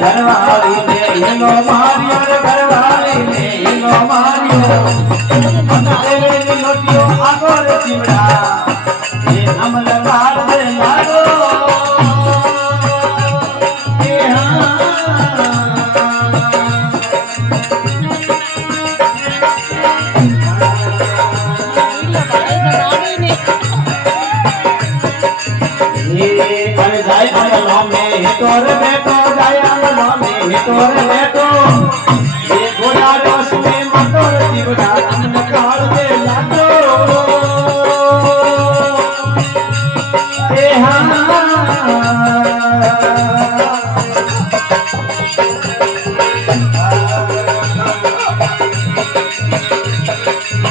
ઘરવાળી ને એનો માર્યો રે ઘરવાળી ને એનો માર્યો દેવેની લોટીઓ આગળ ચીવડા એ અમલ બાર દે લાગો એ જાય અમલો में तोर बेटो जाय अमलो में तोर बेटो